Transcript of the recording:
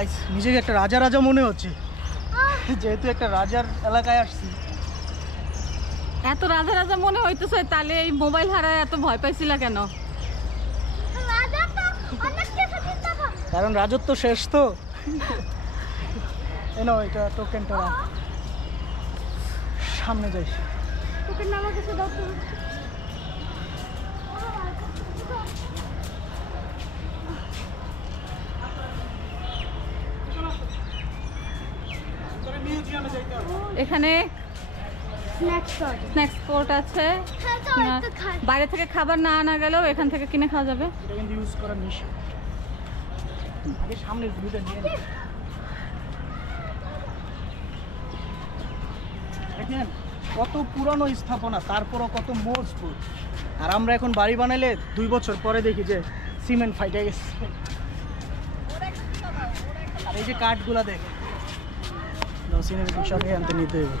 Guys নিজেকে একটা রাজা রাজা মনে হচ্ছে, যেহেতু একটা রাজার এলাকায় আসছি। এত রাজা রাজা মনে হইতেছে, তাহলে এই মোবাইল হারায় এত ভয় পাইছিলা কেন? কারণ রাজত্ব শেষ তো। এনো এটা টোকেনটা রাখ, সামনে যাই। টোকেন আমার কাছে দাও তো। এখানে স্ন্যাক্স কোর্ট আছে, বাইরে থেকে খাবার না আনা গেলেও এখান থেকে কিনে খাওয়া যাবে। এটা কিন্তু ইউজ করা নিষেধ। আগে সামনের ভিউটা নিয়ে নিই। দেখেন কত পুরানো স্থাপনা, তারপরও কত মজবুত। আর আমরা এখন বাড়ি বানাইলে 2 বছর পরে দেখি যে সিমেন্ট ফাইটে গেছে। আর এই যে কাঠগুলা দেখ, সিমেন্ট শখে আনতে নিতে হবে।